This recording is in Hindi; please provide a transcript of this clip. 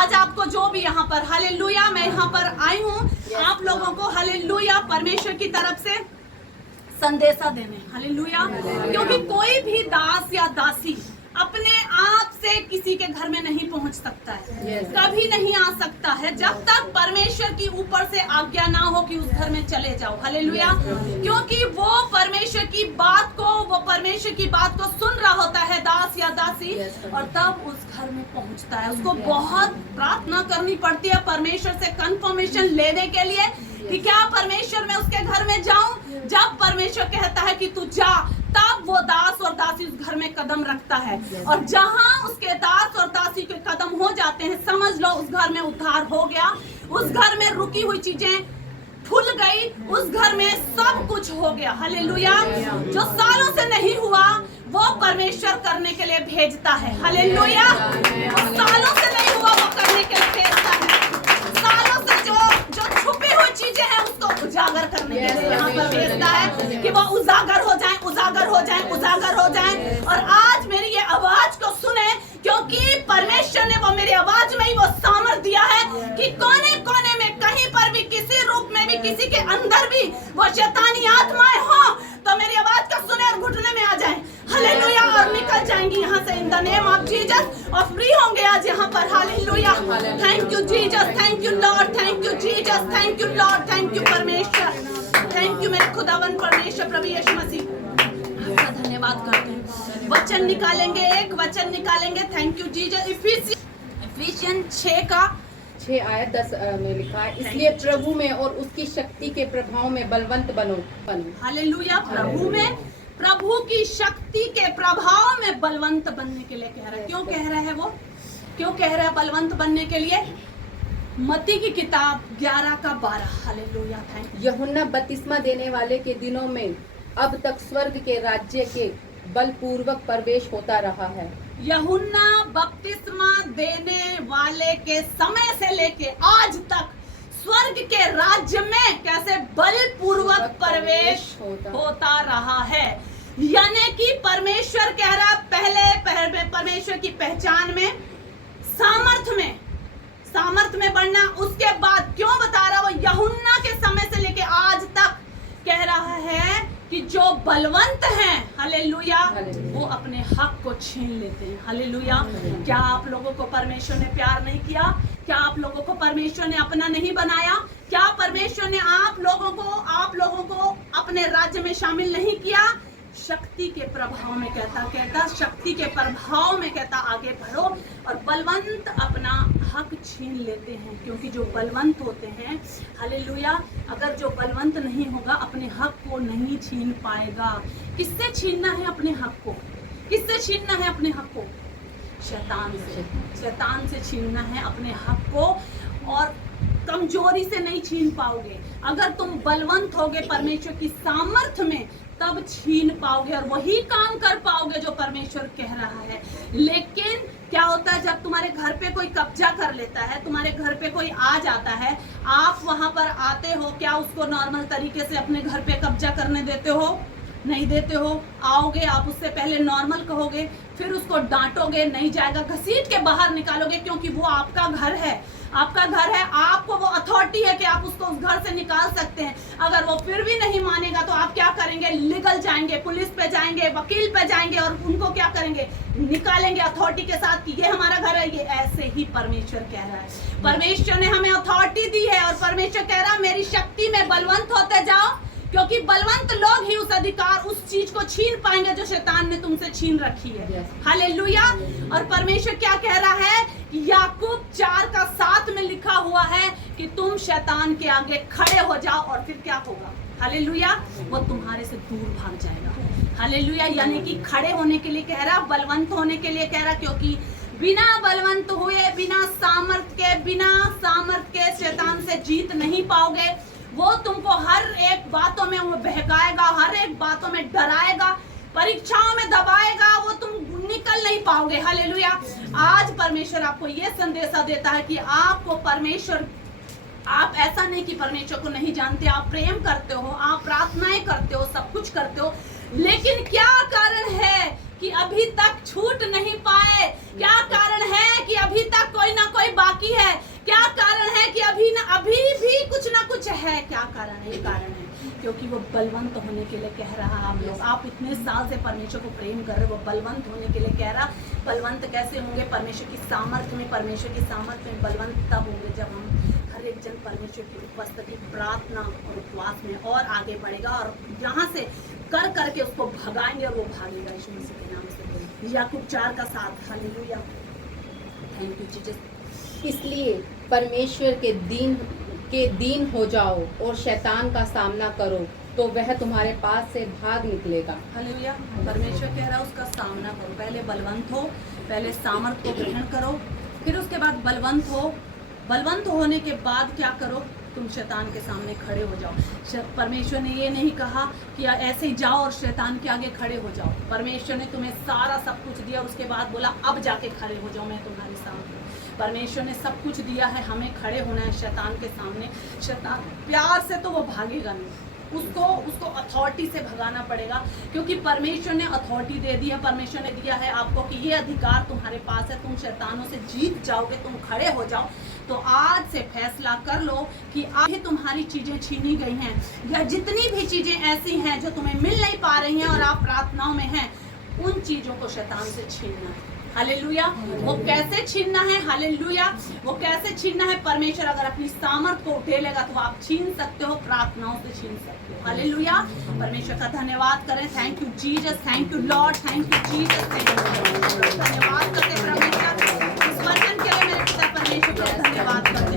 आज आपको जो भी यहाँ पर हालेलुया मैं यहाँ पर आई हूँ आप लोगों को हालेलुया परमेश्वर की तरफ से संदेशा देने हालेलुया। क्योंकि कोई भी दास या दासी अपने आप से किसी के घर में नहीं पहुंच सकता है, कभी नहीं आ सकता है जब तक परमेश्वर की ऊपर से आज्ञा ना हो कि उस घर में चले जाओ हालेलुया। क्योंकि वो परमेश्वर की बात को सुन रहा होता है दास या दासी, और तब उस घर में पहुंचता है। उसको बहुत प्रार्थना करनी पड़ती है परमेश्वर से कंफर्मेशन लेने के लिए कि क्या परमेश्वर मैं उसके घर में जाऊं। जब परमेश्वर कहता है कि तू जा, तब वो दास और दासी उस घर में कदम रखता है, और जहां उसके दास और दासी के कदम हो जाते हैं, समझ लो उस घर में उद्धार हो गया, उस घर में रुकी हुई चीजें खुल गई, उस घर में सब कुछ हो गया हालेलुया। जो सालों से नहीं हुआ वो परमेश्वर करने के लिए भेजता है हालेलुया। सालों से नहीं हुआ वो करने के लिए भेजता है। सालों से जो छुपी हुई चीजें हैं उसको उजागर करने के लिए यहाँ पर भेजता है कि वो उजागर हो जाएं, उजागर हो जाएं, उजागर हो जाएं। और आज मेरी ये आवाज को सुने, क्योंकि परमेश्वर ने वो मेरी आवाज में ही वो सामर्थ दिया है कि कोने कोने में कहीं पर भी किसी रूप में भी किसी के अंदर भी वो शैतानी आत्माएं हो तो मेरी आवाज को सुने और घुटने में आ जाएं हालेलुया, और निकल जाएंगी यहाँ से in the name of Jesus, और फ्री होंगे आज यहाँ पर hallelujah. Thank you Jesus, thank you Lord, thank you Jesus, thank you Lord, thank you परमेश्वर, थैंक यू मेरे खुदावन परमेश्वर प्रभु यीशु मसीह। आपका धन्यवाद करते हैं। वचन निकालेंगे, एक वचन निकालेंगे। Thank you Jesus. इफिसियन 6 आयत 10 में लिखा है, इसलिए प्रभु में और उसकी शक्ति के प्रभाव में बलवंत बनो। हालेलुया। प्रभु की शक्ति के प्रभाव में बलवंत बनने के लिए कह रहा है। क्यों कह रहा है वो? क्यों कह रहा है बलवंत बनने के लिए? मत्ती की किताब 11:12 हालेलुया। Thank you. यूहन्ना बपतिस्मा देने वाले के दिनों में अब तक स्वर्ग के राज्य के बलपूर्वक प्रवेश होता रहा है। यूहन्ना बपतिस्मा देने वाले के समय से लेके आज तक स्वर्ग के राज्य में कैसे बलपूर्वक प्रवेश होता रहा है। यानी कि परमेश्वर कह रहा पहले परमेश्वर की पहचान में, सामर्थ में बढ़ना। उसके बाद क्यों बता रहा, वो यूहन्ना के समय से लेके आज तक कह रहा है कि जो बलवंत हैं हालेलुया वो अपने हक को छीन लेते हैं हालेलुया। क्या आप लोगों को परमेश्वर ने प्यार नहीं किया? क्या आप लोगों को परमेश्वर ने अपना नहीं बनाया? क्या परमेश्वर ने आप लोगों को अपने राज्य में शामिल नहीं किया? शक्ति के प्रभाव में कहता शक्ति के प्रभाव में कहता आगे बढ़ो, और बलवंत अपना हक छीन लेते हैं। क्योंकि जो बलवंत होते हैं हालेलुया, अगर जो बलवंत नहीं होगा अपने हक को नहीं छीन पाएगा। किससे छीनना है अपने हक को? किससे छीनना है अपने हक को? शैतान से छीनना है अपने हक को, और कमजोरी से नहीं छीन पाओगे। अगर तुम बलवंत होगे परमेश्वर की सामर्थ्य में तब छीन पाओगे और वही काम कर पाओगे जो परमेश्वर कह रहा है। लेकिन क्या होता है जब तुम्हारे घर पे कोई कब्जा कर लेता है, तुम्हारे घर पे कोई आ जाता है, आप वहां पर आते हो, क्या उसको नॉर्मल तरीके से अपने घर पे कब्जा करने देते हो? नहीं देते हो। आओगे आप उससे पहले नॉर्मल कहोगे, फिर उसको डांटोगे, नहीं जाएगा, घसीट के बाहर निकालोगे, क्योंकि वो आपका घर है, आपका घर है, आपको वो अथॉरिटी है कि आप उसको उस घर से निकाल सकते हैं। अगर वो फिर भी नहीं मानेगा तो आप क्या करेंगे? लीगल जाएंगे, पुलिस पे जाएंगे, वकील पे जाएंगे, और उनको क्या करेंगे? निकालेंगे अथॉरिटी के साथ कि ये हमारा घर है। ये ऐसे ही परमेश्वर कह रहा है। परमेश्वर ने हमें अथॉरिटी दी है, और परमेश्वर कह रहा है मेरी शक्ति में बलवंत होते जाओ, क्योंकि बलवंत लोग ही उस अधिकार, उस चीज को छीन पाएंगे जो शैतान ने तुमसे छीन रखी है हालेलुया। और परमेश्वर क्या कह रहा है? याकूब 4:7 में लिखा हुआ है कि तुम शैतान के आगे खड़े हो जाओ, और फिर क्या होगा? हालेलुया, वो तुम्हारे से दूर भाग जाएगा हालेलुया। यानी कि खड़े होने के लिए कह रहा, बलवंत होने के लिए कह रहा, क्योंकि बिना बलवंत हुए, बिना सामर्थ के शैतान से जीत नहीं पाओगे। वो तुमको हर एक बातों में वो बहकाएगा, हर एक बातों में डराएगा, परीक्षाओं में दबाएगा, वो तुम निकल नहीं पाओगे हालेलुया। आज परमेश्वर आपको ये संदेशा देता है कि आपको परमेश्वर, आप ऐसा नहीं कि परमेश्वर को नहीं जानते, आप प्रेम करते हो, आप प्रार्थनाएं करते हो, सब कुछ करते हो, लेकिन क्या कारण है कि अभी तक छूट नहीं पाए? क्या कारण है कि अभी तक कोई ना कोई बाकी है? क्या कारण है कि अभी भी कुछ ना कुछ है? क्या कारण है? ये कारण है क्योंकि वो बलवंत होने के लिए कह रहा है। हम लोग, आप इतने साल से परमेश्वर को प्रेम कर रहे हो, वो बलवंत होने के लिए कह रहा। बलवंत कैसे होंगे? परमेश्वर की सामर्थ्य में। परमेश्वर की सामर्थ्य में बलवंत तब होंगे जब हम हर एक जन परमेश्वर की उपस्थिति, प्रार्थना और उपवास में और आगे बढ़ेगा और यहाँ से कर करके उसको भगाएंगे और वो भागेगा यीशु मसीह के नाम से। याकूब 4:7। Hallelujah, thank you Jesus. इसलिए परमेश्वर के दीन हो जाओ और शैतान का सामना करो तो वह तुम्हारे पास से भाग निकलेगा। हालेलुया, परमेश्वर कह रहा है उसका सामना करो। पहले बलवंत हो, पहले सामर्थ को ग्रहण करो, फिर उसके बाद बलवंत हो। बलवंत होने के बाद क्या करो? तुम शैतान के सामने खड़े हो जाओ। परमेश्वर ने ये नहीं कहा कि ऐसे ही जाओ और शैतान के आगे खड़े हो जाओ। परमेश्वर ने तुम्हें सारा सब कुछ दिया, उसके बाद बोला अब जाके खड़े हो जाओ, मैं तुम्हारे सामने। परमेश्वर ने सब कुछ दिया है, हमें खड़े होना है शैतान के सामने। शैतान प्यार से तो वो भागेगा नहीं, उसको अथॉरिटी से भगाना पड़ेगा क्योंकि परमेश्वर ने अथॉरिटी दे दी है। परमेश्वर ने दिया है आपको कि ये अधिकार तुम्हारे पास है, तुम शैतानों से जीत जाओगे, तुम खड़े हो जाओ। तो आज से फैसला कर लो कि आज तुम्हारी चीजें छीनी गई हैं या जितनी भी चीजें ऐसी हैं जो तुम्हें मिल नहीं पा रही हैं और आप प्रार्थनाओं में हैं, उन चीजों को शैतान से छीनना है। हालेलुया, वो कैसे छीनना है? हालेलुया, वो कैसे छीनना है? परमेश्वर अगर अपनी सामर्थ को उठेलेगा तो आप छीन सकते हो, प्रार्थनाओं से छीन सकते हो। हालेलुया, परमेश्वर का धन्यवाद करें। Thank you Jesus, thank you Lord, thank you Jesus, धन्यवाद करते परमेश्वर इस वचन के लिए। मेरे पिता परमेश्वर का धन्यवाद करें।